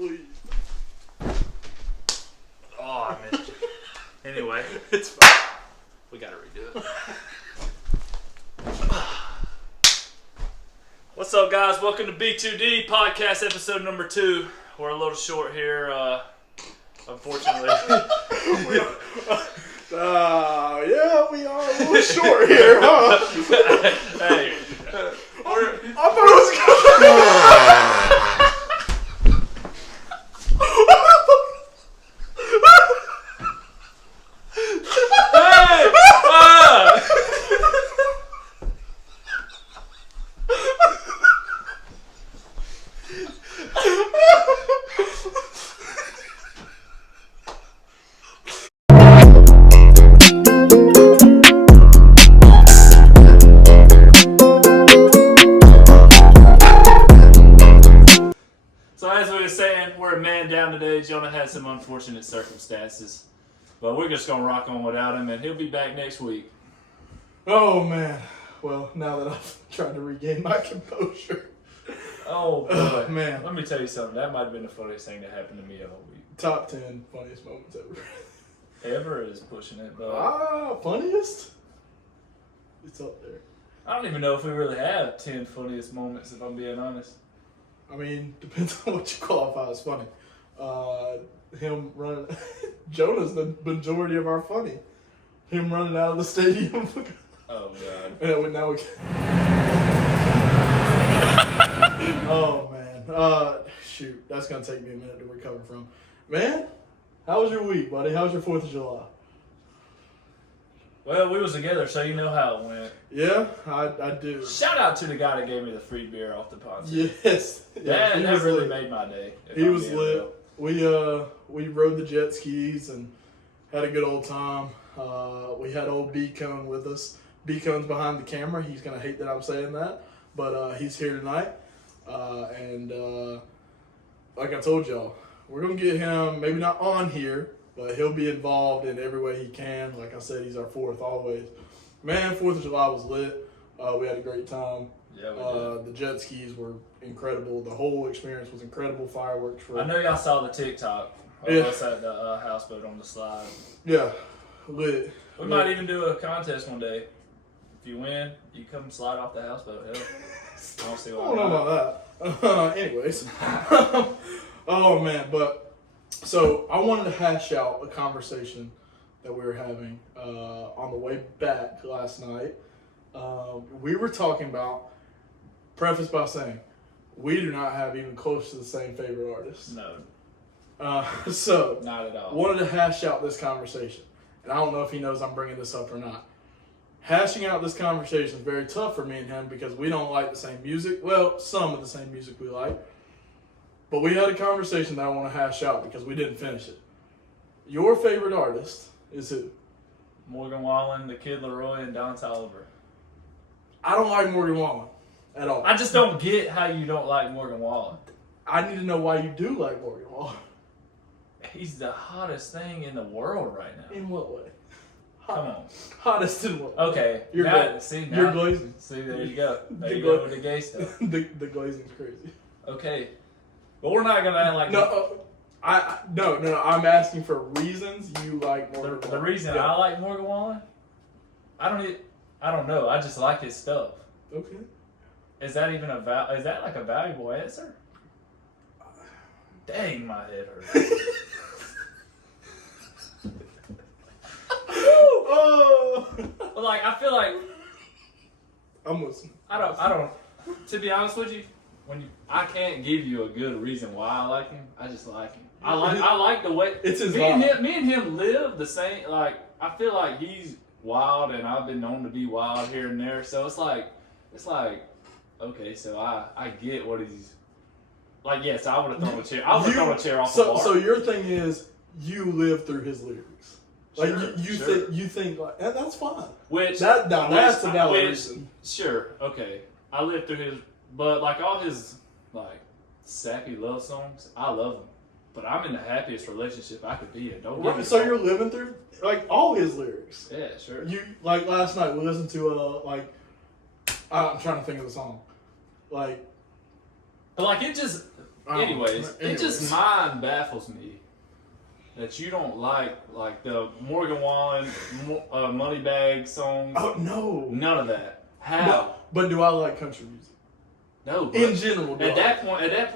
please. Oh, I missed you. Anyway, It's fine. we gotta redo it. What's up, guys? Welcome to B2D podcast episode number 2. We're a little short here, unfortunately. Yeah, we are a little short here, huh? Hey, I thought it was good. Jonah had some unfortunate circumstances, but we're just gonna rock on without him, and he'll be back next week. Oh man, well now that I've tried to regain my composure. Oh boy, man, let me tell you something. That might have been the funniest thing that happened to me all week. Top 10 funniest moments ever. Ever is pushing it, but funniest? It's up there. I don't even know if we really have 10 funniest moments, if I'm being honest. I mean, depends on what you qualify as funny. Him running, Jonah's the majority of our funny. Him running out of the stadium. Oh god. And now we. Oh man. Shoot, that's gonna take me a minute to recover from. Man, how was your week, buddy? How was your 4th of July? Well, we was together, so you know how it went. Yeah, I do. Shout out to the guy that gave me the free beer off the pontoon. Yes. Yeah, that really made my day. He was lit. We rode the jet skis and had a good old time. We had old B-Cone with us. B-Cone's behind the camera. He's gonna hate that I'm saying that, but he's here tonight. And like I told y'all, we're gonna get him maybe not on here, but he'll be involved in every way he can. Like I said, he's our 4th always. Man, 4th of July was lit. We had a great time. Yeah, we did. The jet skis were incredible. The whole experience was incredible. Fireworks. I know y'all saw the TikTok of us at the houseboat on the slide. Yeah, lit. We might even do a contest one day. If you win, you come slide off the houseboat. Hell, I don't see why. I don't know about that. Anyways. Oh man, but so I wanted to hash out a conversation that we were having on the way back last night. We were talking about, preface by saying, we do not have even close to the same favorite artists. No. So, not at all. Wanted to hash out this conversation. And I don't know if he knows I'm bringing this up or not. Hashing out this conversation is very tough for me and him because we don't like the same music. Well, some of the same music we like. But we had a conversation that I want to hash out because we didn't finish it. Your favorite artist is who? Morgan Wallen, the Kid Leroy, and Don Toliver. I don't like Morgan Wallen at all. I just don't get how you don't like Morgan Wallen. I need to know why you do like Morgan Wallen. He's the hottest thing in the world right now. In what way? Come on. Hottest in what way? Okay. You're You're glazing. See, there you go. There you go with the gay stuff. the glazing's crazy. Okay. But we're not going to act like... No, No. I'm asking for reasons you like Morgan Wallen. The reason I like Morgan Wallen? I don't know. I just like his stuff. Okay. Is that even is that like a valuable answer? Dang, my head hurts. Oh. But like, I feel like I'm listening. I don't. To be honest with you, I can't give you a good reason why I like him. I just like him. I like the way it's his me vibe. and him live the same. Like, I feel like he's wild, and I've been known to be wild here and there. So it's like, okay, so I get what he's like. Yes, I would have thrown a chair. I would have thrown a chair off the bar. So your thing is you live through his lyrics. Like sure, you think like that's fine. That's a valid reason. Sure, okay. I live through his, but like all his like sappy love songs, I love them. But I'm in the happiest relationship I could be in. Don't get me So wrong. you're living through like all his lyrics. Yeah, sure. You like last night we listened to I'm trying to think of the song. Like But like it just Anyways, it just mind baffles me that you don't like the Morgan Wallen Moneybag songs. Oh no, none of that. How? But do I like country music? No. In general, at that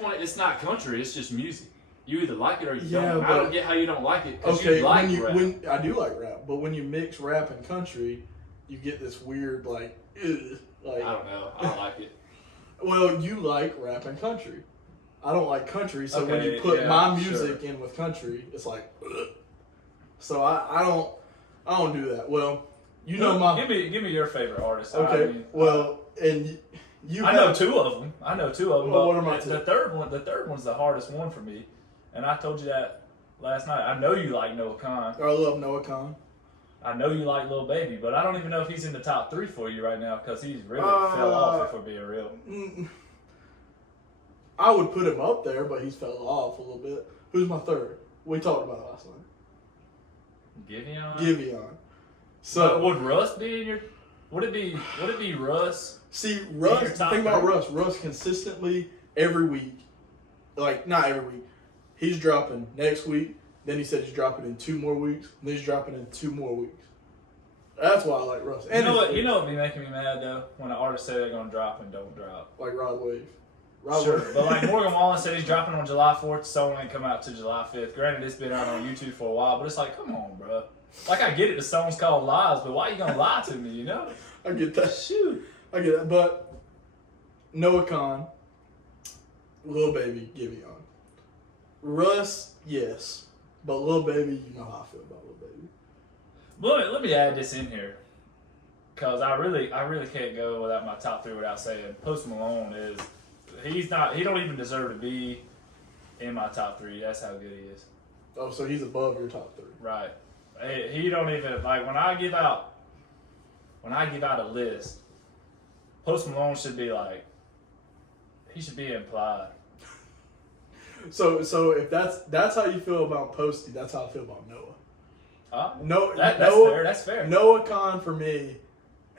point, it's not country. It's just music. You either like it or you don't. I don't get how you don't like it. Okay, you like rap. I do like rap, but when you mix rap and country, you get this weird like. I don't know. I don't like it. Well, you like rap and country. I don't like country, so when you put my music in with country, it's like. Ugh. So I don't do that. Well, you know my. Give me your favorite artist. Okay. And you. I know two of them. Well, what are my two? The third one's the hardest one for me, and I told you that last night. I know you like Noah Khan. I love Noah Khan. I know you like Lil Baby, but I don't even know if he's in the top 3 for you right now because he's really fell off, if we're being real. I would put him up there, but he's fell off a little bit. Who's my third? We talked about it last night. Giveon. So would Russ be in your? Would it be Russ? See, Russ. Think about Russ. Russ consistently every week, like not every week. He's dropping next week. Then he said he's dropping in 2 more weeks. And then he's dropping in 2 more weeks. That's why I like Russ. And you know what be making me mad though? When an artist say they're gonna drop and don't drop. Like Rod Wave. Sure, but like Morgan Wallen said he's dropping on July 4th, the song ain't come out to July 5th. Granted, it's been out on YouTube for a while, but it's like, come on, bro. Like, I get it, the song's called Lies, but why you gonna lie to me, you know? I get that. Shoot. I get that. But Noah Khan, Lil Baby, Giveon. Russ, yes. But Lil Baby, you know how I feel about Lil Baby. But let me add this in here. Because I really can't go without my top 3 without saying Post Malone is... He don't even deserve to be in my top 3. That's how good he is. Oh, so he's above your top 3. Right. He don't even... Like, when I give out a list, Post Malone should be like... He should be implied. So if that's how you feel about Posty, that's how I feel about Noah. That's fair. Noah Khan for me.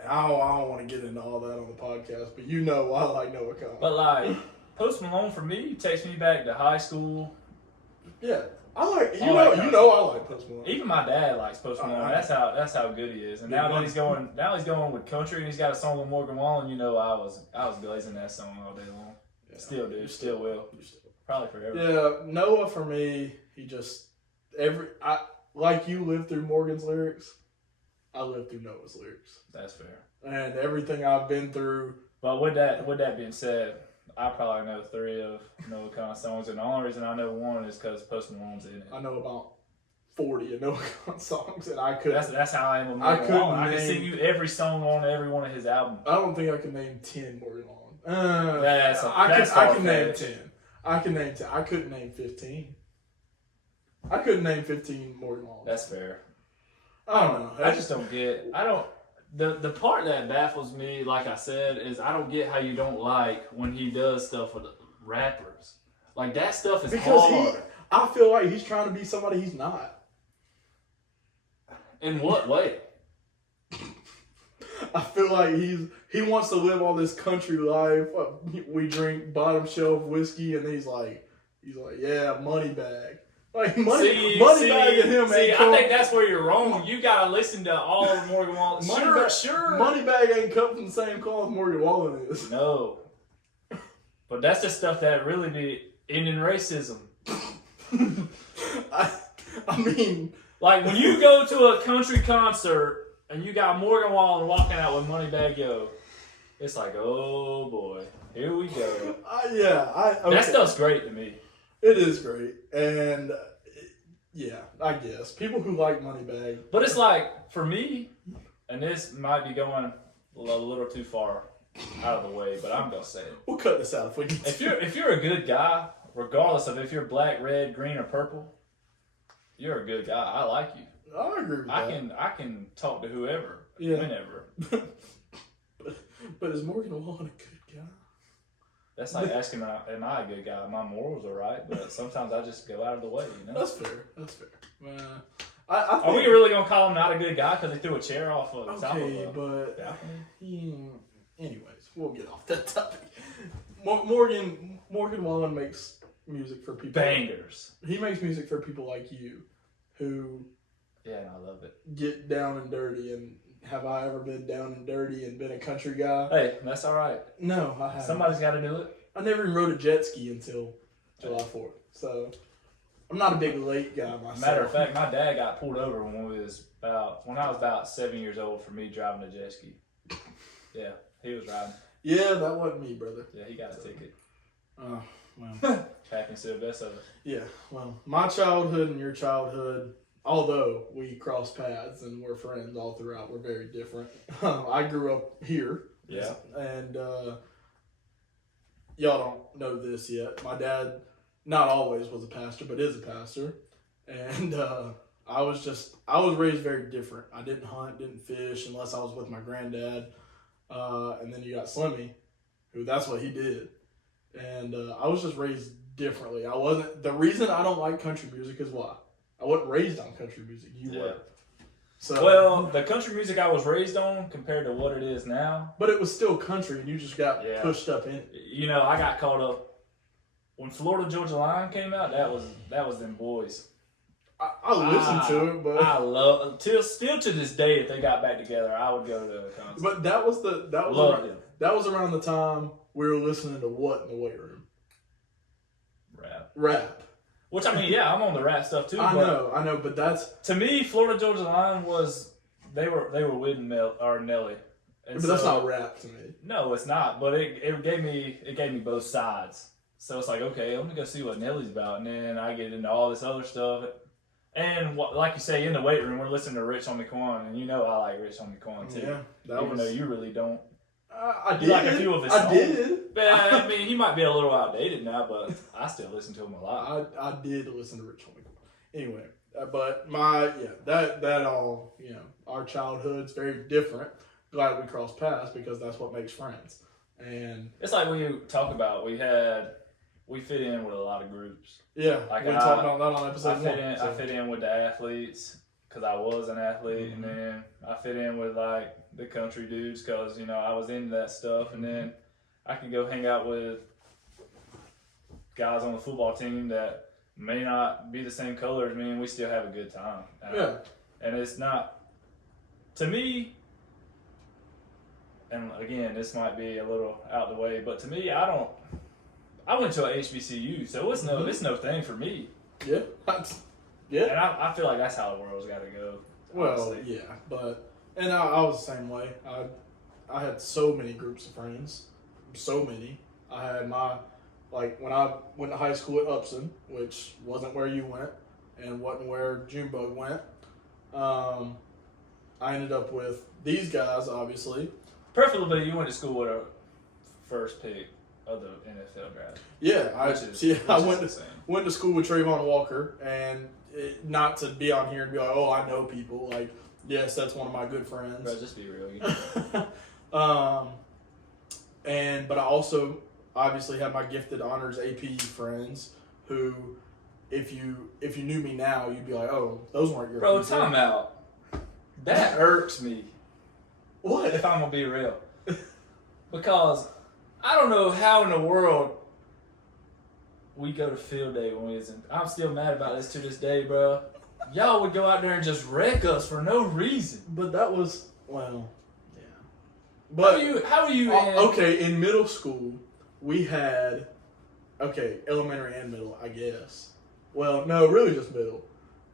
I don't want to get into all that on the podcast, but you know I like Noah Khan. But like Post Malone for me takes me back to high school. Yeah, I like I like Post Malone. Even my dad likes Post Malone. That's how good he is. And now he's going with country, and he's got a song with Morgan Wallen. You know, I was glazing that song all day long. Yeah, still do, still will. Probably forever. Yeah, Noah for me, he just like you lived through Morgan's lyrics, I lived through Noah's lyrics. That's fair. And everything I've been through. But with that being said, I probably know 3 of Noah Khan songs, and the only reason I know 1 is because Post Malone's in it. I know about 40 of Noah Khan songs, and I couldn't. That's how I am with Morgan Wallen. I can sing you every song on every one of his albums. I don't think I can name 10 Morgan Wallen. I can name 10. I can name 10. I couldn't name 15. I couldn't name 15 Morgan Wallen. That's fair. I don't know. I just don't get. The part that baffles me, like I said, is I don't get how you don't like when he does stuff with rappers. Like that stuff is hard. I feel like he's trying to be somebody he's not. In what way? I feel like he wants to live all this country life. We drink bottom shelf whiskey, and he's like, yeah, money bag. Like money bag and him. See, I think that's where you're wrong. You gotta listen to all of Morgan Wallen. Sure. Money bag ain't cut from the same cloth Morgan Wallen is. No, but that's the stuff that really be ending racism. I mean, like when you go to a country concert and you got Morgan Wallen walking out with Moneybag Yo, it's like, oh boy, here we go. Okay. That stuff's great to me. It is great, and yeah, I guess people who like Moneybag. But it's like for me, and this might be going a little too far out of the way, but I'm gonna say it. We'll cut this out if we need to. If you're a good guy, regardless of if you're black, red, green, or purple, you're a good guy. I like you. I agree with that. I can talk to whoever, whenever. But is Morgan Wallen a good guy? That's like asking, am I a good guy? My morals are right, but sometimes I just go out of the way, you know? That's fair. Are we really going to call him not a good guy because he threw a chair off of the top of a anyways, we'll get off that topic. Morgan Wallen makes music for people. Bangers. He makes music for people like you, who I love it. get down and dirty. And have I ever been down and dirty and been a country guy? Hey, that's all right. No, I haven't. Somebody's got to do it. I never even rode a jet ski until July 4th. So I'm not a big lake guy myself. Matter of fact, my dad got pulled over when I was about 7 years old for me driving a jet ski. Yeah, he was riding. Yeah, that wasn't me, brother. Yeah, he got a ticket. Oh, well. Happens to the best of us. Yeah, well, my childhood and your childhood, although we cross paths and we're friends all throughout, we're very different. I grew up here. Yeah. And y'all don't know this yet. My dad not always was a pastor, but is a pastor. And I was raised very different. I didn't hunt, didn't fish unless I was with my granddad. And then you got Slimmy, who that's what he did. And I was just raised differently. The reason I don't like country music is why. I wasn't raised on country music. You were. So, well, the country music I was raised on compared to what it is now. But it was still country, and you just got pushed up in it. You know, I got caught up when Florida Georgia Line came out. That was them boys. I listened to it, but I love still to this day. If they got back together, I would go to a concert. But that was around the time we were listening to what in the weight room? Rap. Which I mean, yeah, I'm on the rap stuff too. I know, but that's to me. Florida Georgia Line was they were with Nelly. But that's not rap to me. No, it's not. But it gave me both sides. So it's like, okay, I'm gonna go see what Nelly's about, and then I get into all this other stuff. And like you say, in the weight room, we're listening to Rich Homie Quan, and you know I like Rich Homie Quan too. Yeah, even though you really don't. I did. You like a few of his songs. I did. But, I mean, he might be a little outdated now, but I still listen to him a lot. I did listen to Rich Homie Quan. Anyway, but that all, our childhood's very different. Glad we crossed paths because that's what makes friends. And it's like when you talk about we fit in with a lot of groups. Yeah, like we talked about that on episode 1. I fit in with the athletes because I was an athlete, and then I fit in with like the country dudes because I was into that stuff, and then I can go hang out with guys on the football team that may not be the same color as me, and we still have a good time. And it's not, to me, and again, this might be a little out the way, but to me, I went to a HBCU, so it's no thing for me. Yeah. Yeah. And I feel like that's how the world's got to go. Well, honestly. yeah, but I was the same way. I had so many groups of friends, so many. I had when I went to high school at Upson, which wasn't where you went, and wasn't where Junebug went. I ended up with these guys, obviously. Preferably, you went to school with a first pick of the NFL draft. Yeah, I went to school with Trayvon Walker, and not to be on here and be like, oh, I know people. Like, yes, that's one of my good friends. Bro, just be real. But I also obviously have my gifted honors AP friends who, if you knew me now, you'd be like, oh, those weren't your Bro, people. time out. That irks me. What? If I'm gonna be real, because I don't know how in the world we go to field day when we was in. I'm still mad about this to this day, bro. Y'all would go out there and just wreck us for no reason. But that was, well, yeah. But how are you? Okay, in middle school, we had, elementary and middle, I guess. Well, no, really just middle.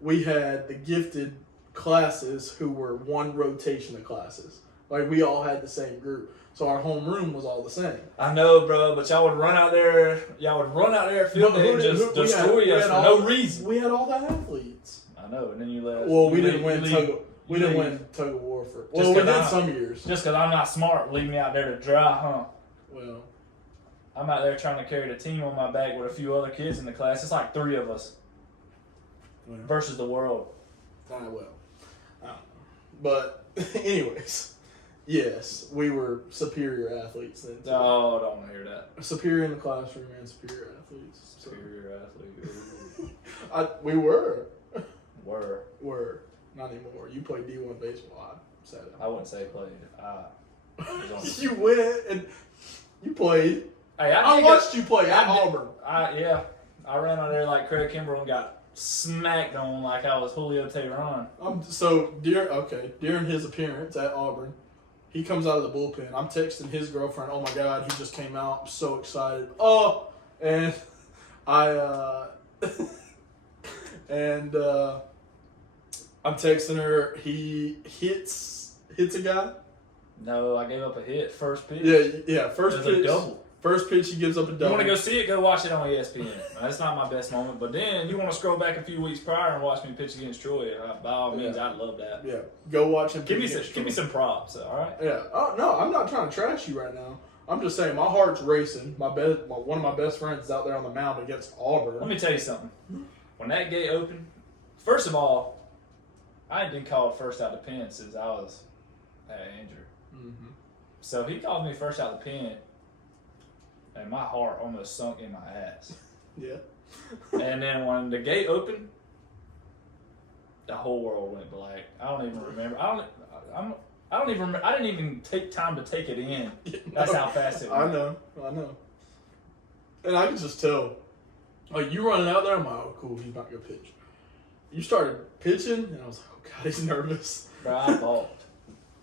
We had the gifted classes who were one rotation of classes. Like, we all had the same group. So our homeroom was all the same. I know, bro, but y'all would run out there at field day and just destroy us for no reason. We had all the athletes. I know, and then you let us. Well, we didn't win tug of war for. Well, we did some years. Just because I'm not smart, leave me out there to dry, huh? Well, I'm out there trying to carry the team on my back with a few other kids in the class. It's like 3 of us versus the world. But anyways, yes, we were superior athletes then. Oh, don't want to hear that. Superior in the classroom and superior athletes. Superior athlete. We were. Were. Not anymore. You played D1 baseball. I wouldn't say played. You went and you played. Hey, I watched you play at Auburn. Yeah. I ran on there like Craig Kimbrell and got smacked on like I was Julio Tehran. So during his appearance at Auburn, he comes out of the bullpen. I'm texting his girlfriend, oh my God, he just came out. I'm so excited. Oh, and I'm texting her. He hits a guy. No, I gave up a hit first pitch. Yeah. First pitch. A double. First pitch, he gives up a double. You want to go see it? Go watch it on ESPN. That's not my best moment. But then you want to scroll back a few weeks prior and watch me pitch against Troy. By all means, I'd love that. Yeah, go watch him. Give me some props. All right. Yeah. Oh no, I'm not trying to trash you right now. I'm just saying my heart's racing. One of my best friends is out there on the mound against Auburn. Let me tell you something. When that gate opened, first of all, I had been called first out the pen since I was injured. Mm-hmm. So he called me first out the pen. And my heart almost sunk in my ass. Yeah. And then when the gate opened, the whole world went blank. I don't even remember. I didn't even take time to take it in. That's how fast it went. I know. And I could just tell. Like, you running out there, I'm like, oh, cool, he's not going to pitch. You started pitching, and I was like, oh, God, he's nervous. Bro, I balked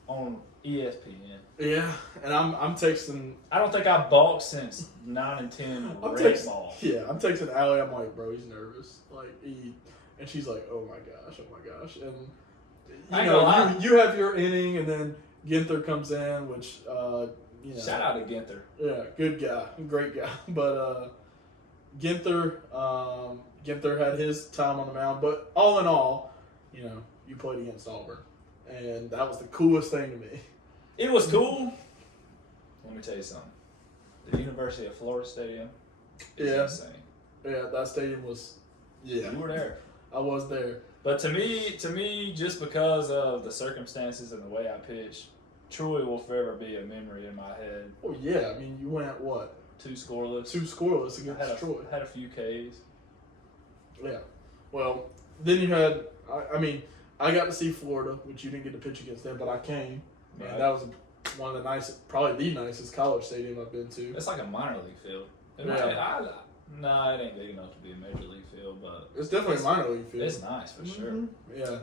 on ESPN. Yeah, and I'm texting. I don't think I balked since 9 and 10 red ball. Yeah, I'm texting Allie. I'm like, bro, he's nervous. Like, and she's like, oh my gosh. And you have your inning, and then Ginther comes in, which shout out to Ginther. Yeah, good guy, great guy. But Ginther had his time on the mound. But all in all, you played against Auburn, and that was the coolest thing to me. It was cool. Let me tell you something. The University of Florida Stadium is insane. Yeah, that stadium was. Yeah, you were there. I was there. But to me, just because of the circumstances and the way I pitched, Troy will forever be a memory in my head. Oh yeah, I mean you went what? 2 scoreless. 2 scoreless against Troy. Had a few Ks. Yeah. Well, then you had. I got to see Florida, which you didn't get to pitch against them, but I came. Right. And that was one of the nicest, probably the nicest college stadium I've been to. It's like a minor league field. It ain't big enough to be a major league field, but it's definitely a minor league field. It's nice for sure. Yeah,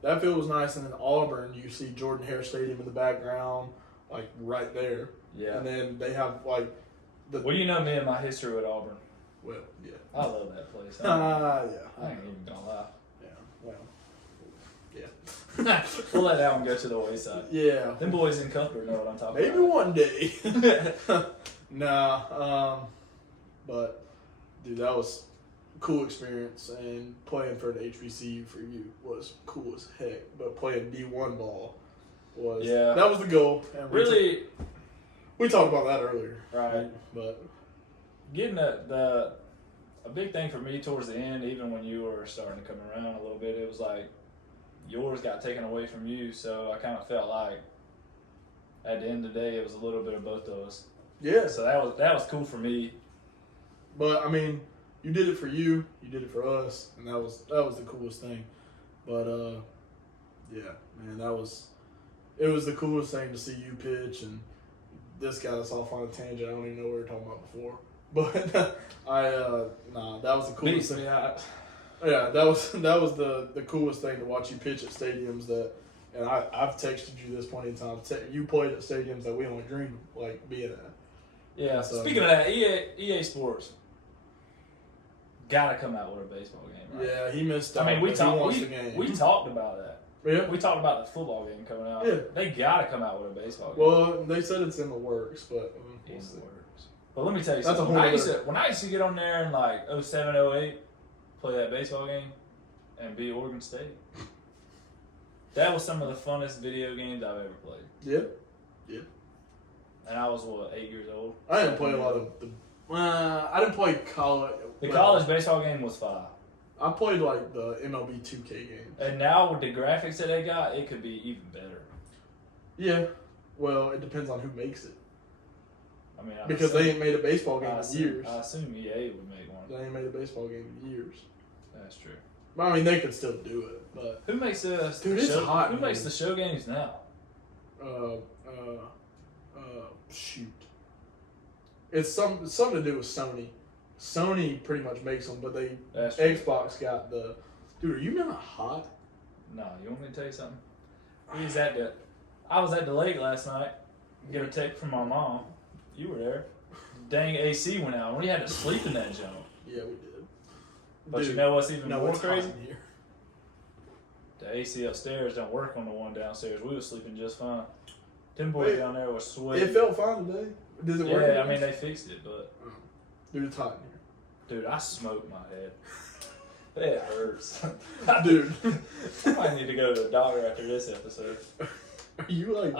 that field was nice, and then Auburn, you see Jordan Hare Stadium in the background, like right there. Yeah, and then they have like the. Well, you know me and my history with Auburn. Well, yeah, I love that place. Yeah, I ain't even gonna lie. Yeah, well, yeah. We'll let that one go to the wayside. Yeah. Them boys in Cuthbert know what I'm talking Maybe about. Maybe one day. Nah. But, dude, that was a cool experience. And playing for the HBCU for you was cool as heck. But playing D1 ball was... Yeah. That was the goal. And really... We talked about that earlier. Right. But... Getting a big thing for me towards the end, even when you were starting to come around a little bit, it was like... Yours got taken away from you, so I kind of felt like at the end of the day, it was a little bit of both of us. Yeah. So that was cool for me. But I mean, you did it for you did it for us, and that was the coolest thing. But yeah, man, it was the coolest thing to see you pitch, and this got us off on a tangent. I don't even know what we were talking about before. But that was the coolest thing. Yeah, that was the coolest thing to watch you pitch at stadiums and I've texted you this plenty of times. You played at stadiums that we only dreamed of, like being at. Yeah. So, speaking of that, EA Sports gotta come out with a baseball game. Right? Yeah, he missed out. I mean, we talked about that. Yeah. We talked about the football game coming out. Yeah. They gotta come out with a baseball game. Well, they said it's in the works, but in the works. But let me tell you That's something. When I used to get on there in like 07, 08. Play that baseball game and beat Oregon State. That was some of the funnest video games I've ever played. Yeah. And I was 8 years old. I didn't play a lot of I didn't play college. The college baseball game was 5. I played like the MLB 2K games. And now with the graphics that they got, it could be even better. Yeah. Well, it depends on who makes it. I mean, because they ain't made a baseball game in years. I assume EA would make one. They ain't made a baseball game in years. That's true. But, I mean, they could still do it. But who makes the hot? Who makes the show games now? Shoot. It's something to do with Sony. Sony pretty much makes them, but That's true. Xbox got the. Dude, are you not hot? No, you want me to tell you something? I was at the lake last night. Get a text from my mom. You were there. Dang AC went out. We had to sleep in that junk. Yeah, we did. But Dude, you know what's even more it's hot crazy? in here. The AC upstairs don't work on the one downstairs. We were sleeping just fine. Them boys down there was sweating. It felt fine today. Does it work? Yeah, I mean they fixed it, but Dude, it's hot in dude, I smoked my head. It hurts. Dude. I might need to go to the doctor after this episode. here. Are you like?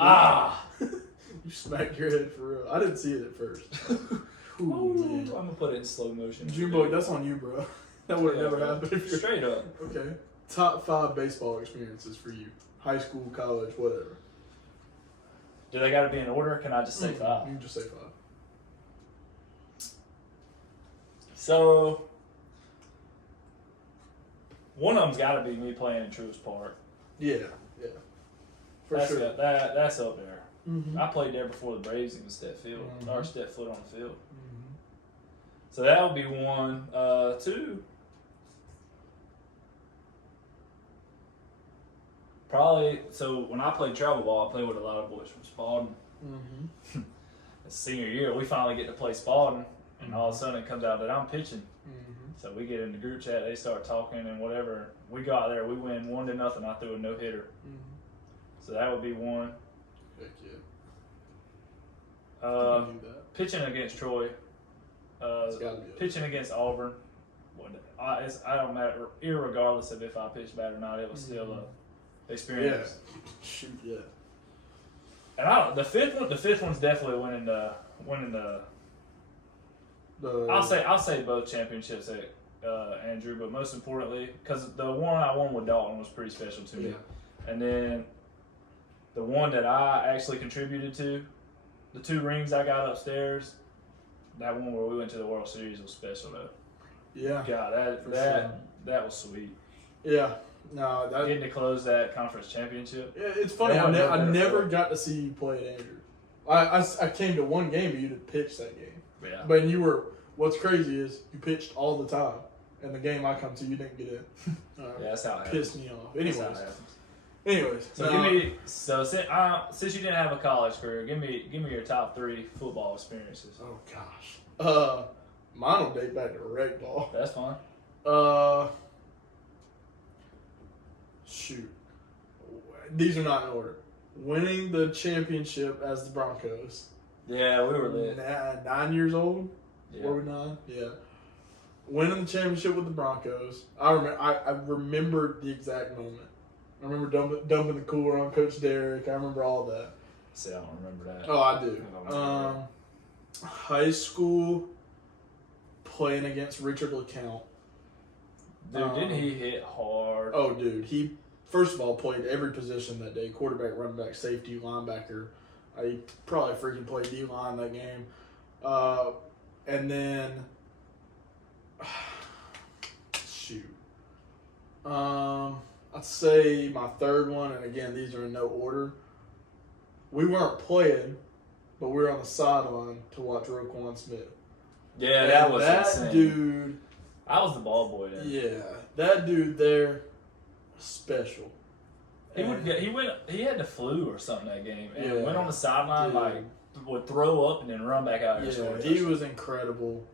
You smacked your head for real. I didn't see it at first. Ooh, man. I'm gonna put it in slow motion. Junebug, that's on you, bro. That would have never bro. happened if you're Straight up. okay. Top 5 baseball experiences for you. High school, college, whatever. Do they got to be in order? Or can I just say 5? You can just say 5. So one of them's got to be me playing in Truist Park. Yeah. For That's sure. That's up there. Mm-hmm. I played there before the Braves even stepped field or stepped foot on the field. Mm-hmm. So that would be 1. 2. Probably. So when I played travel ball, I played with a lot of boys from Spalding. Mm-hmm. Senior year, we finally get to play Spalding, and all of a sudden it comes out that I'm pitching. Mm-hmm. So we get in the group chat, they start talking and whatever. We go out there, we win 1-0. I threw a no hitter. Mm-hmm. So that would be 1. Heck yeah. You can do that. Pitching against Troy. It's gotta be Pitching against Auburn. I don't matter, irregardless of if I pitched bad or not, it was still a experience. Yeah. Shoot, yeah. And the fifth one's definitely winning the. I'll say both championships at Andrew, but most importantly, because the one I won with Dalton was pretty special to me, and then the one that I actually contributed to, the 2 rings I got upstairs, that one where we went to the World Series was special though. Yeah. God, that was sweet. Yeah. No, that. Getting to close that conference championship. Yeah, it's funny. I never got to see you play at Andrew. I came to one game, but you didn't pitch that game. Yeah. But you were. What's crazy is you pitched all the time, and the game I come to, you didn't get in. Yeah, that's how it Pissed me off. That's how it happens. Anyways. So since you didn't have a college career, give me your top 3 football experiences. Oh gosh. Mine will date back to rec ball. That's fine. Shoot. These are not in order. Winning the championship as the Broncos. Yeah, we were lit. 9 years old. Yeah. Were we 9? Yeah. Winning the championship with the Broncos. I remember the exact moment. I remember dumping the cooler on Coach Derrick. I remember all that. See, I don't remember that. Oh, I do. I don't remember High school, playing against Richard LeCount. Dude, didn't he hit hard? Oh, dude. He, first of all, played every position that day. Quarterback, running back, safety, linebacker. He probably freaking played D-line that game. And then, shoot. I'd say my third one, and again, these are in no order. We weren't playing, but we were on the sideline to watch Roquan Smith. Yeah, And that was that insane. dude. I was the ball boy then. Yeah, that dude there, special. He had the flu or something that game, and Yeah. went on the sideline like would throw up and then run back out. Yeah, he was incredible.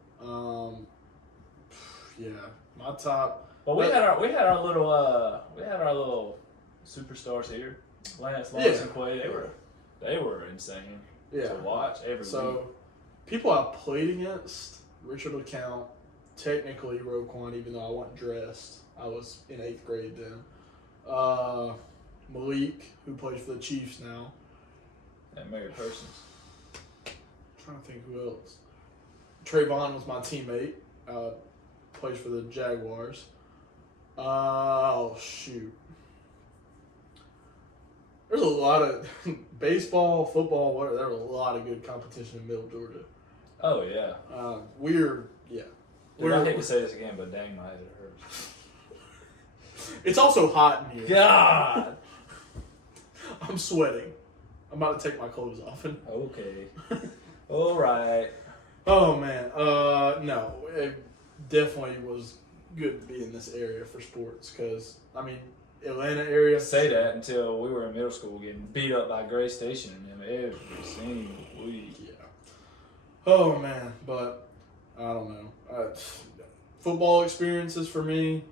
Yeah, my top. But we had our little superstars here, Lance and Quay. They were insane to watch every week. So, people I played against, Richard LeCount, technically Roquan, even though I wasn't dressed. I was in 8th grade then. Malik, who plays for the Chiefs now. And Mary Persons. Trying to think who else. Trayvon was my teammate. Plays for the Jaguars. Oh, shoot. There's a lot of baseball, football, whatever. There was a lot of good competition in Middle Georgia. Oh, yeah. Dude, I hate to say this again, but dang, my head hurts. It's also hot in here. God! I'm sweating. I'm about to take my clothes off. Okay. All right. Oh man, no, it definitely was good to be in this area for sports because I mean, Atlanta area. Say that until we were in middle school getting beat up by Gray Station and them every single week. Yeah. Oh man, but I don't know. Football experiences for me,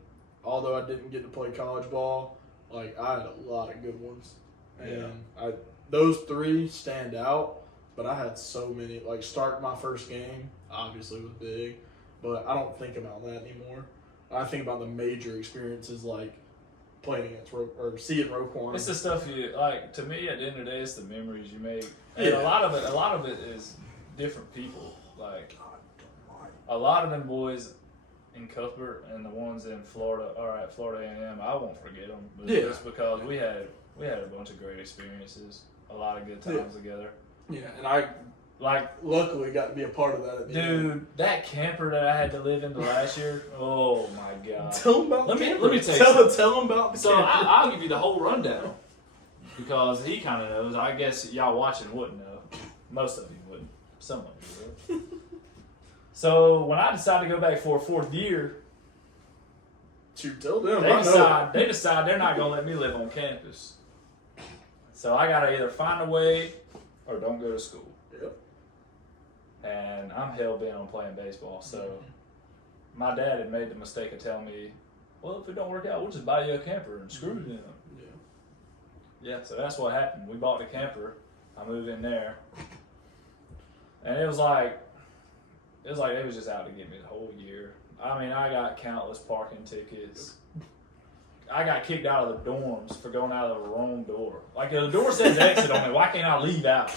although I didn't get to play college ball, like I had a lot of good ones, and those three stand out. But I had so many. Like start my first game, obviously was big, but I don't think about that anymore. I think about the major experiences like playing against or seeing Roquan. It's the stuff you like. To me, at the end of the day, it's the memories you make, and a lot of it is different people. Like a lot of them boys in Cuthbert and the ones in Florida, or at Florida A&M, I won't forget them. But just because we had a bunch of great experiences, a lot of good times together. Yeah, and I luckily got to be a part of that at the end. Dude, that camper that I had to live in the last year, oh my god. Tell them about let the me camper. tell you. Tell them about the So camper. I'll give you the whole rundown because he kind of knows. I guess y'all watching wouldn't know. Most of you wouldn't. Some of you would. So when I decided to go back for a fourth year, Tell them. they decide they're not gonna let me live on campus. So I gotta either find a way or don't go to school. Yep. And I'm hell bent on playing baseball. So my dad had made the mistake of telling me, well, if it don't work out, we'll just buy you a camper and screw them. Yeah, so that's what happened. We bought the camper. I moved in there. And it was like they was just out to get me the whole year. I mean, I got countless parking tickets. I got kicked out of the dorms for going out of the wrong door. Like, the door says exit on it. Why can't I leave out?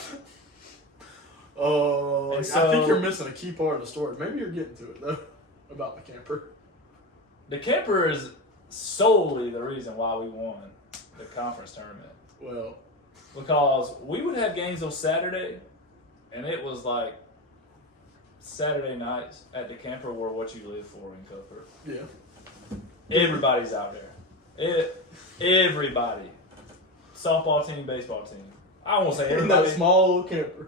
Oh, I so, think you're missing a key part of the story. Maybe you're getting to it, though, about the camper. The camper is solely the reason why we won the conference tournament. Well, because we would have games on Saturday, and it was like Saturday nights at the camper were what you live for in Cuthbert. Yeah. Everybody's out there. Everybody. Softball team, baseball team. I won't say everybody. In that small little camper.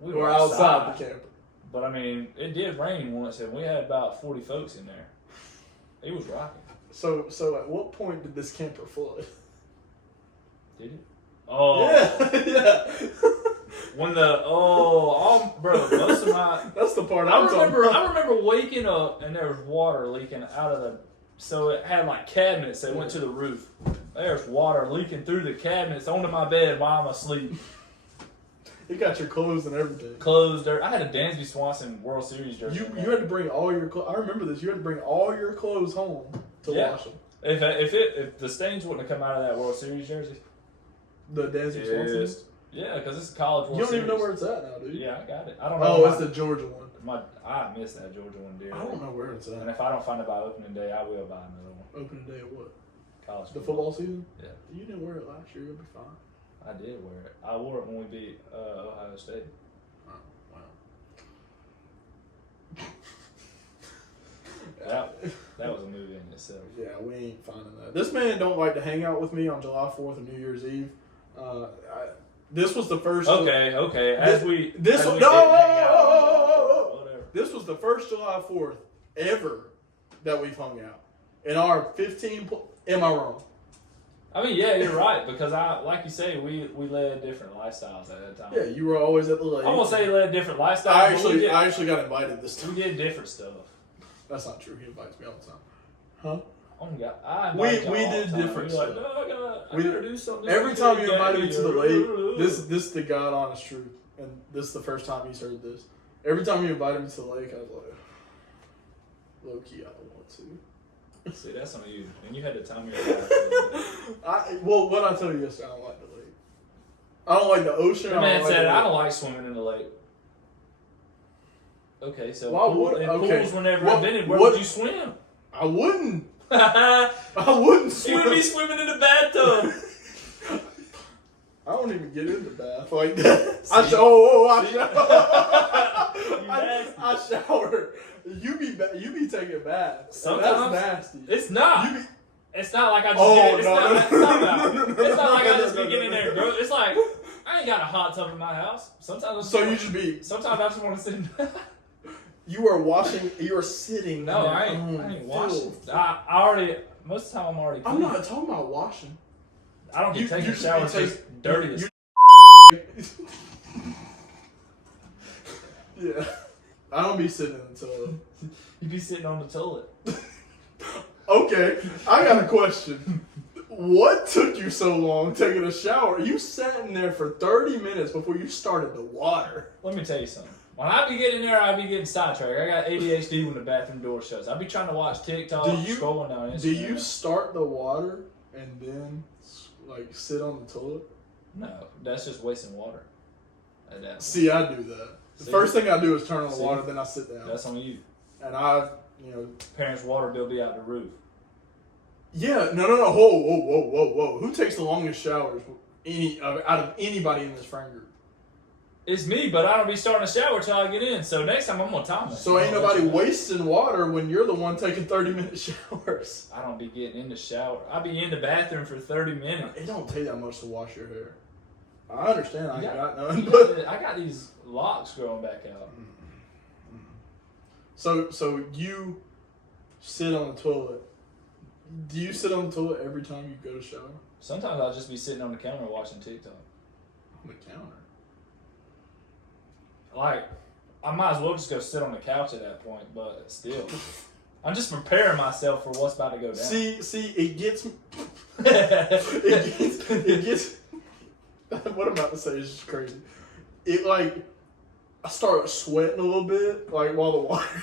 We were outside the camper. But I mean, it did rain once, and we had about 40 folks in there. It was rocking. So at what point did this camper flood? Did it? Oh. Yeah. When bro, most of my. That's the part I I'm talking about. I remember waking up and there was water leaking out of the. So it had like cabinets that went to the roof. There's water leaking through the cabinets onto my bed while I'm asleep. You got your clothes and everything. Clothes. I had a Dansby Swanson World Series jersey. You had to bring all your clothes. I remember this. You had to bring all your clothes home to wash them. If the stains wouldn't have come out of that World Series jersey. The Dansby Swanson? Yeah, because it's a college World You don't Series. even know where it's at now, do you? Yeah, I got it. I don't know. Oh, it's the Georgia one. I missed that Georgia one dearly. I don't know where it's at. And if I don't find it by opening day, I will buy another one. Opening day of what? College The football season? Yeah. You didn't wear it last year. You'll be fine. I did wear it. I wore it when we beat Ohio State. Oh, wow. That was a movie in itself. Yeah, we ain't finding that. This man don't like to hang out with me on July 4th and New Year's Eve. This was the first. Okay. This was the first July 4th ever that we've hung out. In our 15. Am I wrong? I mean, yeah, you're right, because like you say, we led different lifestyles at that time. Yeah, you were always at the lake. I won't say led different lifestyles. I actually got invited this time. We did different stuff. That's not true. He invites me all the time. Huh? Oh my God! We did different stuff. Like, no, I gotta do something. Every time you invited me to the lake, this is the God honest truth, and this is the first time he's heard this. Every time you invited me to the lake, I was like, low key, I don't want to. See, that's on you. And you had to tell me about Well, what I tell you yesterday, I don't like the lake. I don't like the ocean. The man said, I don't like swimming in the lake. Okay, so pools were never invented. Where would you swim? I wouldn't. I wouldn't swim. You would be swimming in the bathtub. I don't even get in the bath like that. I shower. You be taking baths. Sometimes that's nasty. It's not. It's not like I just get it. It's not like I just be getting in there, bro. It's like I ain't got a hot tub in my house. Sometimes. Sometimes I just want to sit. You are washing. You are sitting. No, I ain't washing. I already. Most of the time, I'm already. Clean. I'm not talking about washing. I don't be taking showers. Just dirty as. Yeah, I don't be sitting in the toilet. You be sitting on the toilet. Okay, I got a question. What took you so long taking a shower? You sat in there for 30 minutes before you started the water. Let me tell you something. When I be getting there, I be getting sidetracked. I got ADHD when the bathroom door shuts. I be trying to watch TikTok, scrolling down Instagram. Do you start the water and then like sit on the toilet? No, that's just wasting water. See, I do that. The first thing I do is turn on the water, then I sit down. That's on you. And parents' water bill be out the roof. Yeah, no. Whoa. Who takes the longest showers out of anybody in this friend group? It's me, but I don't be starting to shower till I get in. So next time I'm gonna time it. So ain't nobody wasting water when you're the one taking 30-minute showers. I don't be getting in the shower. I be in the bathroom for 30 minutes. It don't take that much to wash your hair. I understand. I ain't got none, but I got these locks growing back out. So you sit on the toilet. Do you sit on the toilet every time you go to shower? Sometimes I'll just be sitting on the counter watching TikTok. On the counter? Like, I might as well just go sit on the couch at that point, but still. I'm just preparing myself for what's about to go down. See, it gets me. it gets. What I'm about to say is just crazy. I start sweating a little bit, like while the water.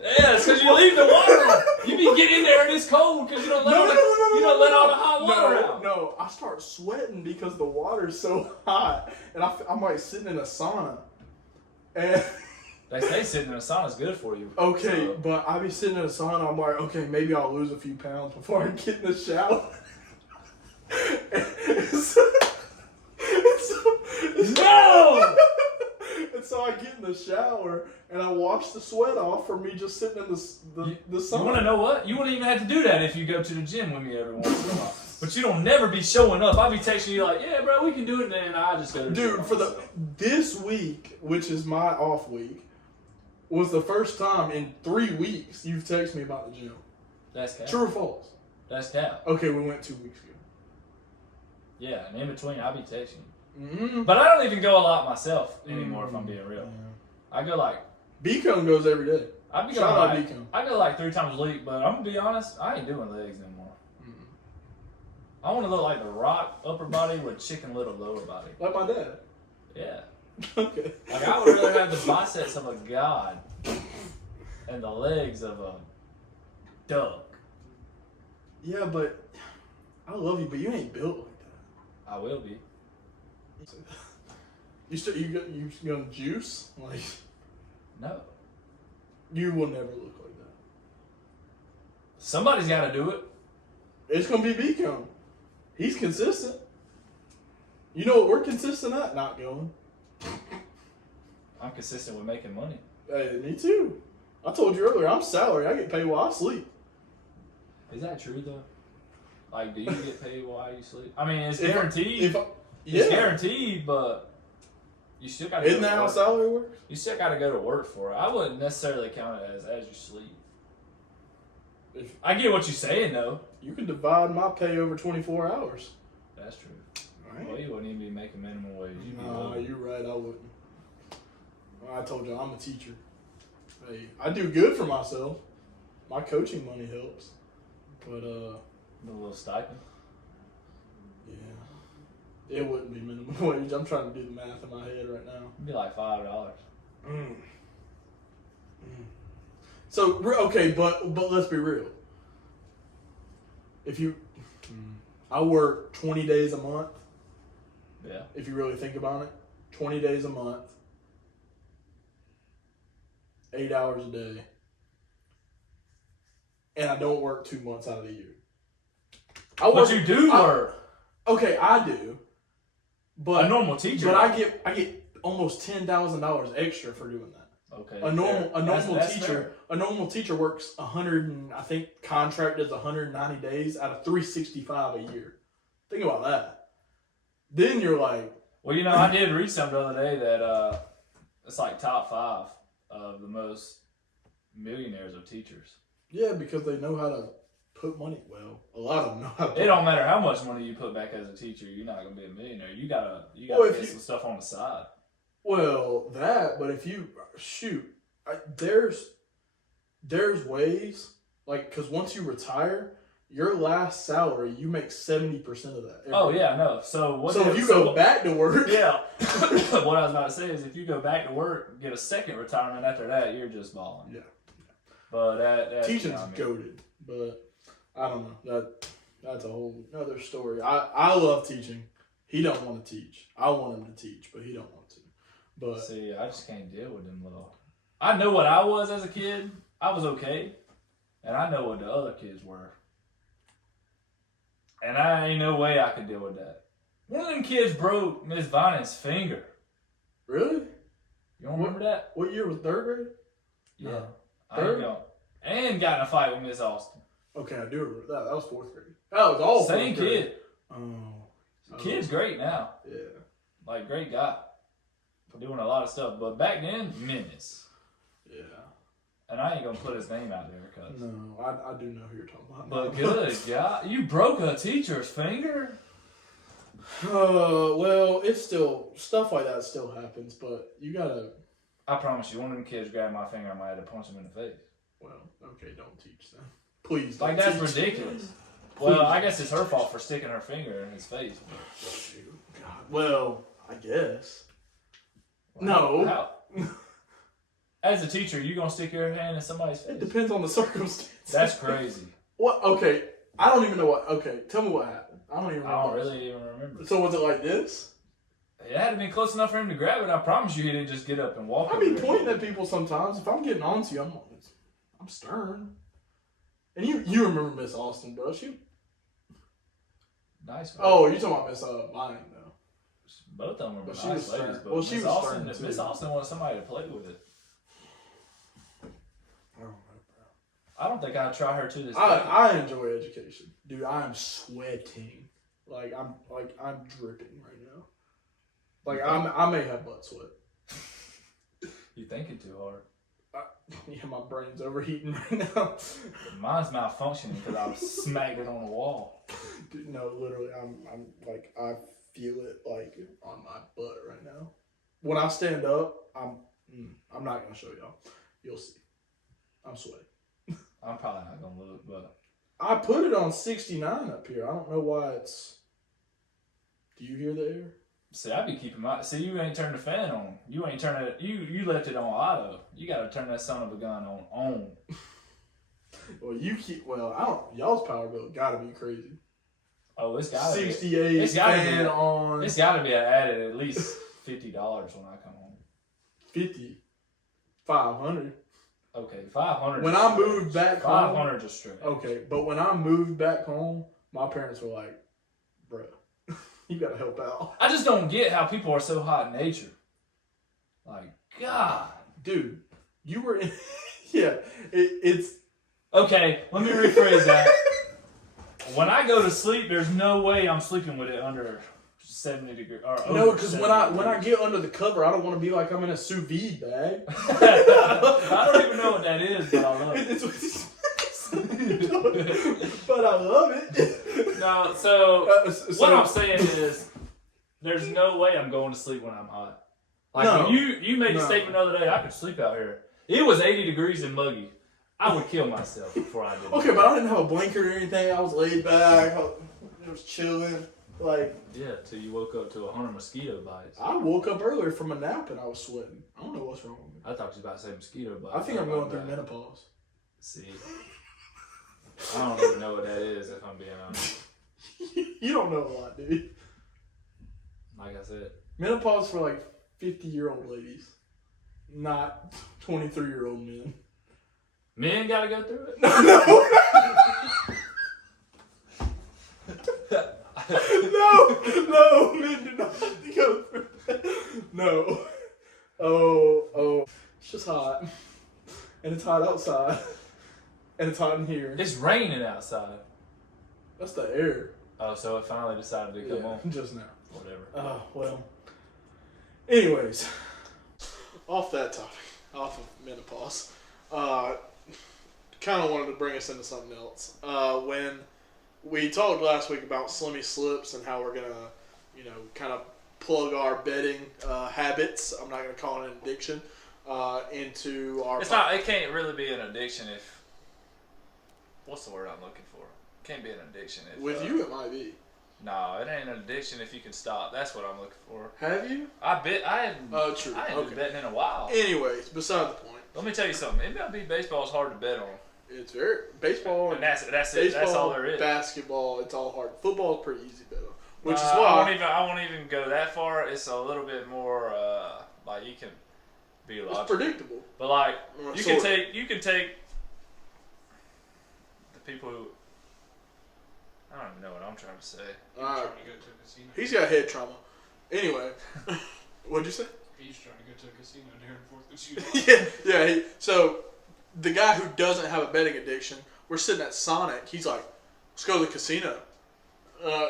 Yeah, it's because you leave the water. You be getting in there and it's cold because you don't let all the hot water out. No, I start sweating because the water's so hot, and I'm like sitting in a sauna. And they say sitting in a sauna is good for you. Okay, but I be sitting in a sauna. I'm like, okay, maybe I'll lose a few pounds before I get in the shower. No! And so I get in the shower and I wash the sweat off from me just sitting in the sauna. You want to know what? You wouldn't even have to do that if you go to the gym with me every once in a while. But you don't never be showing up. I'll be texting you like, yeah, bro, we can do it. And then I just go to the gym. Dude, this week, which is my off week, was the first time in 3 weeks you've texted me about the gym. That's cap. True or false? That's cap. Okay, we went 2 weeks ago. Yeah, and in between, I'll be texting you. Mm-hmm. But I don't even go a lot myself anymore, if I'm being real. Yeah. I go like... B-Cone goes every day. Shout out B-Cone. I go like 3 times a week, but I'm going to be honest, I ain't doing legs anymore. I want to look like The Rock, upper body with Chicken Little lower body. Like my dad. Yeah. Okay. Like I would rather have the biceps of a god and the legs of a duck. Yeah, but I love you, but you ain't built like that. I will be. You gonna juice? Like no. You will never look like that. Somebody's got to do it. It's gonna be B-Cone. He's consistent. You know what we're consistent at? Not going. I'm consistent with making money. Hey, me too. I told you earlier, I'm salary. I get paid while I sleep. Is that true though? Like, do you get paid while you sleep? I mean, it's guaranteed. Yeah. It's guaranteed, but you still got to. Isn't that how salary works? You still got to go to work for it. I wouldn't necessarily count it as you sleep. I get what you're saying though. You can divide my pay over 24 hours. That's true. Right. Well, you wouldn't even be making minimum wage. No, you're right. I wouldn't. I told you I'm a teacher. Hey, I do good for myself. My coaching money helps, but a little stipend. Yeah, it wouldn't be minimum wage. I'm trying to do the math in my head right now. It'd be like $5. So okay, but let's be real. If I work 20 days a month. Yeah. If you really think about it, 20 days a month, 8 hours a day, and I don't work 2 months out of the year. But you do work. Okay, I do. But a normal teacher. But I get almost $10,000 extra for doing that. Okay. A normal teacher works 100 and I think contract is 190 days out of 365 a year. Think about that. Then you're like, Well, you know, I did read something the other day that it's like top 5 of the most millionaires of teachers. Yeah, because they know how to put money. Well, a lot of them know how to. It don't matter how much money you put back as a teacher, you're not gonna be a millionaire. You gotta get some stuff on the side. Well, but if you there's ways, like, because once you retire, your last salary, you make 70% of that. Oh yeah, no. So if you go back to work, yeah. What I was about to say is, if you go back to work, get a second retirement after that, you're just balling. Yeah. But that's teaching's goated, but I don't know. That's a whole other story. I love teaching. He don't want to teach. I want him to teach, but he don't want to. But see, I just can't deal with them little. I know what I was as a kid. I was okay, and I know what the other kids were. And I ain't no way I could deal with that. One of them kids broke Miss Vining's finger. Really? You don't remember that? What year was 3rd grade? Yeah. No. I ain't going. And got in a fight with Miss Austin. Okay, I do remember that. That was 4th grade. That was all same kid. Oh. Kid's great now. Yeah. Like, great guy. Doing a lot of stuff. But back then, menace. Yeah. And I ain't gonna put his name out there, cuz. No, I do know who you're talking about. But good God, you broke a teacher's finger? Well, it's still, stuff like that still happens, but you gotta. I promise you, one of them kids grabbed my finger, I might have to punch him in the face. Well, okay, don't teach them. Please don't. Like, that's ridiculous. Well, I guess it's her fault for sticking her finger in his face. God. Well, I guess. No. How? As a teacher, you gonna stick your hand in somebody's face? It depends on the circumstance. That's crazy. What? Okay, I don't even know what. Okay, tell me what happened. I don't even. I don't really even remember. So was it like this? It had to be close enough for him to grab it. I promise you, he didn't just get up and walk. I be pointing at people sometimes. If I'm getting on to you, I'm stern. And you remember Miss Austin, bro? She. Nice. Oh, you're talking about Miss Vining, though. Both of them were But nice ladies. But well, she Miss was Austin, stern, too. Miss Austin wanted somebody to play with it. I don't know, bro. I don't think I'd try her to this day. I enjoy education, dude. I am sweating, I'm dripping right now. Like I may have butt sweat. You thinking too hard. Yeah, my brain's overheating right now. Mine's malfunctioning because I smacked it on the wall. Dude, no, literally, I'm like, I feel it like on my butt right now. When I stand up, I'm not gonna show y'all. You'll see. I'm sweating. I'm probably not gonna look, but I put it on 69 up here. I don't know why it's. Do you hear the air? see, I be keeping my. See, you ain't turned the fan on. You ain't turn it. You left it on auto. You gotta turn that son of a gun on. Well, you keep. Well, I don't. Y'all's power bill gotta be crazy. Oh, it's gotta 68 be. It's gotta fan be on. It's gotta be added at least $50 when I come home. 50, 500. Okay, 500. When I moved back home, 500 just straight. Okay, but when I moved back home, my parents were like, "Bruh, you gotta help out." I just don't get how people are so hot in nature. Like, God. Dude, you were in. Yeah, it's. Okay, let me rephrase that. When I go to sleep, there's no way I'm sleeping with it under 70 degrees. No, because when I get under the cover, I don't want to be like I'm in a sous vide bag. I don't even know what that is, but I love it. But I love it. No, so what I'm saying is, there's no way I'm going to sleep when I'm hot. Like, No. when you made a statement the other day, I could sleep out here. It was 80 degrees and muggy. I would kill myself before I did it. Okay, but I didn't have a blanket or anything. I was laid back. I was chilling. Like, yeah, till you woke up to 100 mosquito bites. I woke up earlier from a nap and I was sweating. I don't know what's wrong with me. I thought you were about to say mosquito bites. I think I'm going through menopause. See, I don't even know what that is, if I'm being honest. You don't know a lot, dude. Like I said. Menopause for like 50-year-old ladies, not 23-year-old men. Men gotta go through it? No. No, men do not have to go through that. No. Oh. It's just hot. And it's hot outside. And it's hot in here. It's raining outside. That's the air. Oh, so it finally decided to come on. Just now. Whatever. Well, Anyways, off that topic, off of menopause, kind of wanted to bring us into something else. When we talked last week about Slimmy Slips and how we're gonna, kind of plug our betting habits. I'm not gonna call it an addiction. Into our. It can't really be an addiction if. What's the word I'm looking for? It can't be an addiction if. With you, it might be. No, it ain't an addiction if you can stop. That's what I'm looking for. Have you? I hadn't. Oh, true. I hadn't been betting in a while. Anyways, beside the point. Let me tell you something. MLB baseball is hard to bet on. It's very baseball And that's baseball, it. That's all there is. Basketball, it's all hard. Football is pretty easy to bet on, which is I why won't even go that far. It's a little bit more like you can be logical. it's predictable. But like you can take the people who I don't even know what I'm trying to say. Trying to go to a casino. He's got head trauma. Anyway, what'd you say? He's trying to go to a casino during 4th of July. yeah. So the guy who doesn't have a betting addiction, we're sitting at Sonic. He's like, "Let's go to the casino."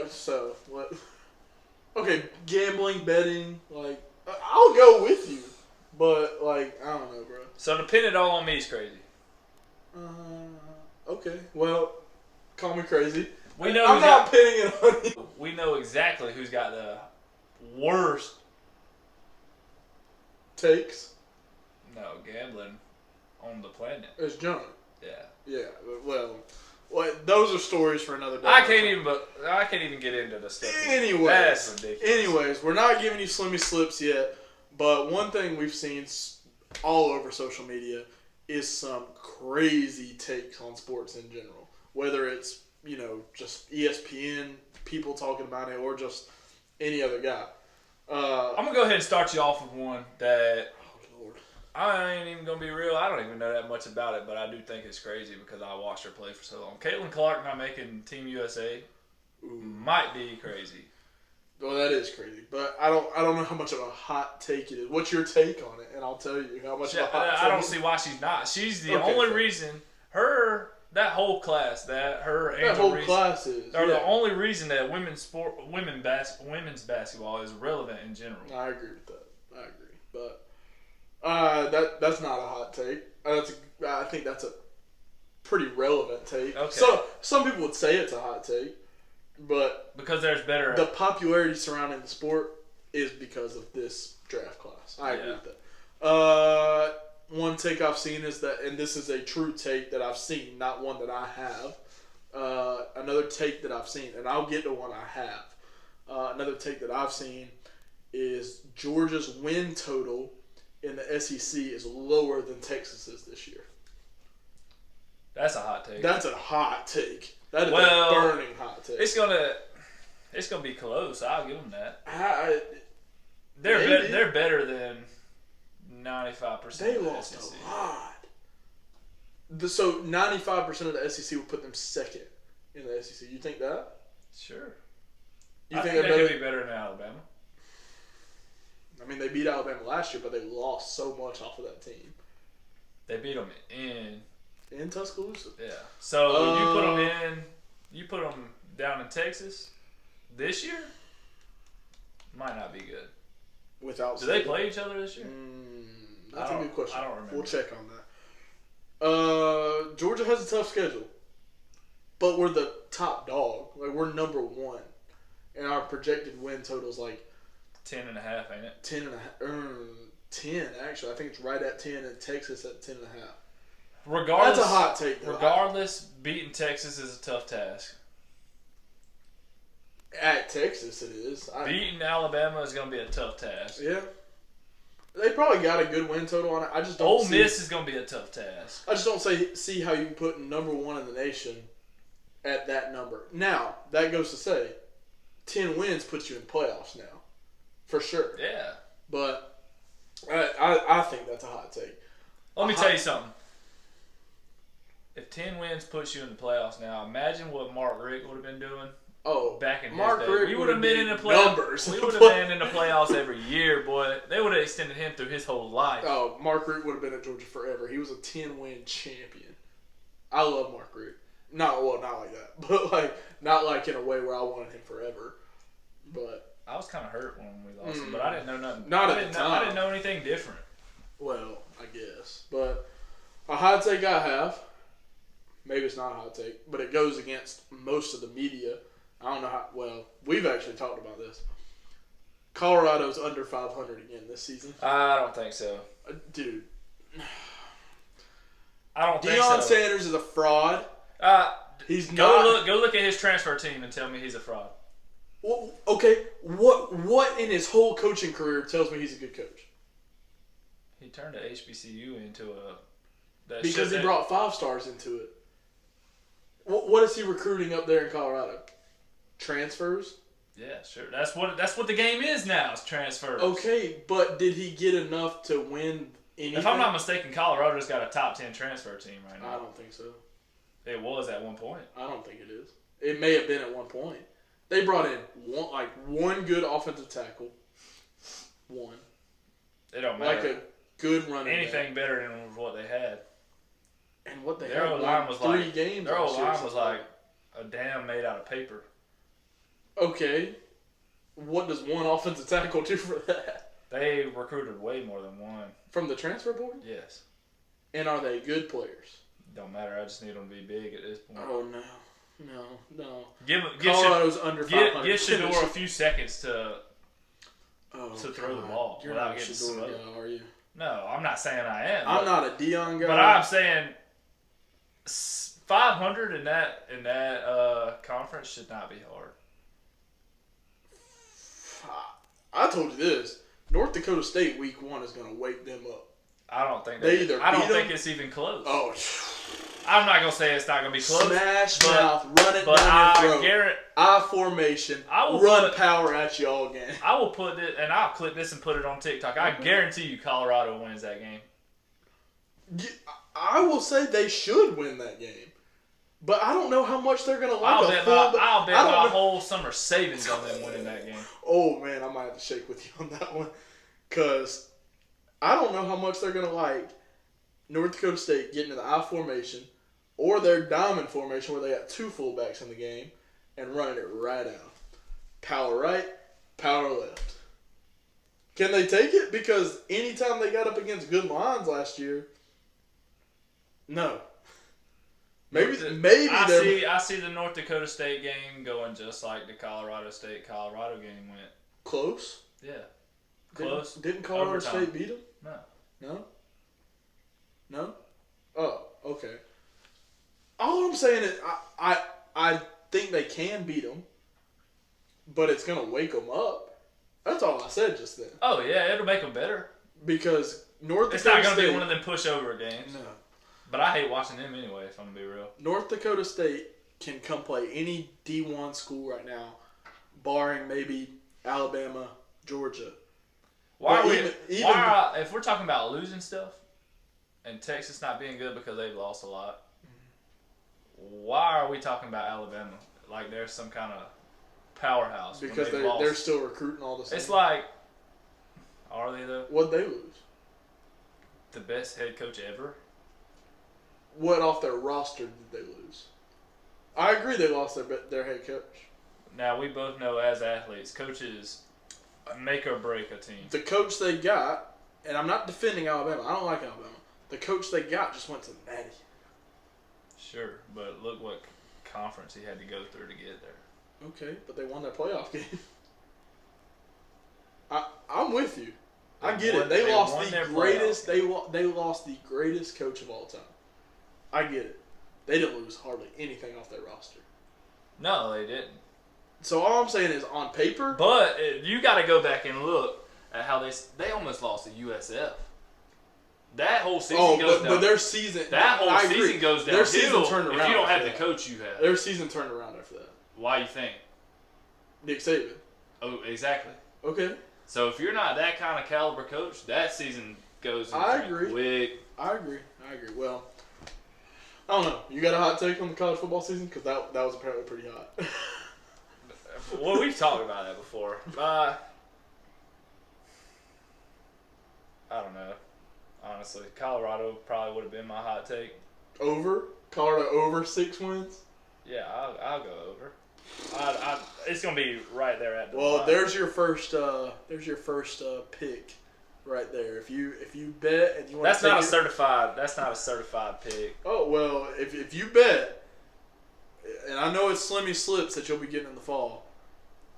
So what? Okay, gambling, betting, like I'll go with you, but like I don't know, bro. So to pin it all on me is crazy. Okay. Well, call me crazy. We know I'm not pinning it on you. We know exactly who's got the worst Takes. gambling on the planet. It's Jonah. Yeah. Yeah. Well, those are stories for another day. I can't even get into the stuff. Anyways, That's ridiculous. Anyways, we're not giving you Slimmy Slips yet, but one thing we've seen all over social media is some crazy takes on sports in general. Whether it's, just ESPN, people talking about it, or just any other guy. I'm going to go ahead and start you off with one that Oh, Lord. I ain't even going to be real. I don't even know that much about it, but I do think it's crazy because I watched her play for so long. Caitlin Clark not making Team USA might be crazy. Well, that is crazy, but I don't know how much of a hot take it is. What's your take on it? And I'll tell you how much of a hot take I don't it is. see why she's not. She's the Okay, only fair. reason that whole class, That Angel whole Reese, class is. are Yeah. the only reason that women's basketball is relevant in general. I agree with that. I agree, but that's not a hot take. I think that's a pretty relevant take. Okay. So some people would say it's a hot take, but Because there's better. the popularity surrounding the sport is because of this draft class. I agree with that. One take I've seen is that, and this is a true take that I've seen, not one that I have. Another take that I've seen, and I'll get to one I have. Another take that I've seen is Georgia's win total in the SEC is lower than Texas's this year. That's a hot take. That's a hot take. That is Well, a burning hot take. It's gonna be close. I'll give them that. Maybe. They're better than 95%. They of the lost SEC. a lot. So 95% of the SEC will put them second in the SEC. You think that? Sure. You I think think they're they better? could be better than Alabama. I mean, they beat Alabama last year, but they lost so much off of that team. They beat them in. In Tuscaloosa. Yeah. So you put them down in Texas this year. Might not be good. Without Do they play each other this year? That's a good question. I don't remember. We'll check on that. Georgia has a tough schedule, but we're the top dog. Like, we're number one, and our projected win total is like 10.5, ain't it? 10 and a half. 10 actually. I think it's right at 10, and Texas at 10 and a half. Regardless, That's a hot take, though. Regardless, beating Texas is a tough task. At Texas, it is. Beating Alabama is going to be a tough task. Yeah. They probably got a good win total on it. I just don't Ole see, Miss is going to be a tough task. I just don't see how you can put number one in the nation at that number. Now, that goes to say, 10 wins puts you in playoffs now. For sure. Yeah. But I think that's a hot take. Let me tell you something. If 10 wins puts you in the playoffs now, imagine what Mark Richt would have been doing. Oh, Back in Mark his day, Richt we would would have been in the numbers. playoffs. We would have been in the playoffs every year, boy. They would have extended him through his whole life. Oh, Mark Richt would have been at Georgia forever. He was a 10-win champion. I love Mark Richt. Not like that, but not like in a way where I wanted him forever. But I was kind of hurt when we lost him, but I didn't know nothing. Not I at didn't the know, time. I didn't know anything different. Well, I guess. But a hot take I have, maybe it's not a hot take, but it goes against most of the media. I don't know how, well, we've actually talked about this. Colorado's under 500 again this season. I don't think so. Dude. I don't think so. Deion Sanders is a fraud. He's Go look at his transfer team and tell me he's a fraud. Well, okay, what in his whole coaching career tells me he's a good coach? He turned a HBCU into a... Because he brought 5 stars into it. What is he recruiting up there in Colorado? Transfers? Yeah, sure. That's what the game is now. Is transfers. Okay, but did he get enough to win anything? If I'm not mistaken, Colorado's got a top 10 transfer team right now. I don't think so. It was at one point. I don't think it is. It may have been at one point. They brought in one good offensive tackle. One. It don't matter. Like a good running anything better than what they had. And what they their had O-line was 3 like games. Their O-line was like a dam made out of paper. Okay. What does one offensive tackle do for that? They recruited way more than one. From the transfer portal? Yes. And are they good players? Don't matter. I just need them to be big at this point. Oh, no. Give Colorado's under 500. Give Shador a few seconds to to throw the ball You're without not a getting Shador smoked. guy, are you? No, I'm not saying I am. I'm not a Deion guy. But I'm saying 500 in that conference should not be hard. I told you this. North Dakota State week 1 is going to wake them up. I don't think I don't think it's even close. Oh, I'm not gonna say it's not gonna be close. Smash mouth, run it but down your throat. Garrett, I formation, run power at you all game. I will put it, and I'll clip this and put it on TikTok. I guarantee you, Colorado wins that game. I will say they should win that game, but I don't know how much they're gonna like. I'll bet my whole summer savings on them winning that game. Oh man, I might have to shake with you on that one, cause I don't know how much they're gonna like North Dakota State getting to the I formation or their diamond formation where they got 2 fullbacks in the game and running it right out. Power right, power left. Can they take it? Because anytime they got up against good lines last year, no. Maybe I see the North Dakota State game going just like the Colorado State-Colorado game went. Close? Yeah. Close. Didn't Colorado Overtime. State beat them? No. No? No? Oh, okay. All I'm saying is I think they can beat them, but it's going to wake them up. That's all I said just then. Oh, yeah, it'll make them better. Because North Dakota State... It's not going to be one of them pushover games. No. But I hate watching them anyway, if I'm going to be real. North Dakota State can come play any D1 school right now, barring maybe Alabama, Georgia. If we're talking about losing stuff, and Texas not being good because they've lost a lot, why are we talking about Alabama like they're some kind of powerhouse? Because they're still recruiting all the same. It's like, are they though? What'd they lose? The best head coach ever? What off their roster did they lose? I agree they lost their head coach. Now, we both know as athletes, coaches make or break a team. The coach they got, and I'm not defending Alabama. I don't like Alabama. The coach they got just went to the Natty. Sure, but look what conference he had to go through to get there. Okay, but they won that playoff game. I'm with you. I get it. They lost the greatest. They lost the greatest coach of all time. I get it. They didn't lose hardly anything off their roster. No, they didn't. So all I'm saying is, on paper. But you got to go back and look at how they almost lost to USF. That whole season goes down. But their season. That whole season goes down. Their season turned around. If you don't have the coach you have. Their season turned around after that. Why you think? Nick Saban. Oh, exactly. Okay. So if you're not that kind of caliber coach, that season goes. I agree. Quick. I agree. Well, I don't know. You got a hot take on the college football season? Because that was apparently pretty hot. Well, we've talked about that before. I don't know. Honestly, Colorado probably would have been my hot take. Colorado over 6 wins? Yeah, I'll go over. It's gonna be right there at the Well, line. there's your first pick right there. If you bet and you want That's to not a certified. That's not a certified pick. Oh well, if you bet, and I know it's Slimmy Slips that you'll be getting in the fall.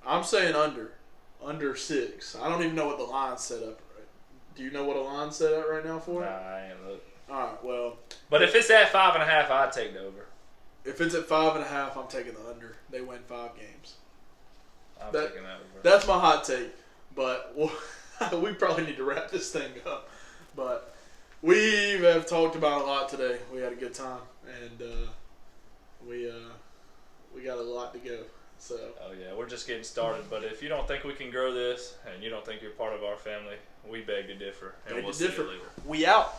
I'm saying under 6. I don't even know what the line's set up. Right? Do you know what a line's set up right now for? Nah, I ain't look. All right, well. But if it's at 5.5, I'd take the over. If it's at 5.5, I'm taking the under. They win 5 games. I'm taking that over. That's my hot take. But we probably need to wrap this thing up. But we have talked about a lot today. We had a good time, and we got a lot to go. So. Oh yeah, we're just getting started. But if you don't think we can grow this, and you don't think you're part of our family, we beg to differ. And we'll see you later. We out.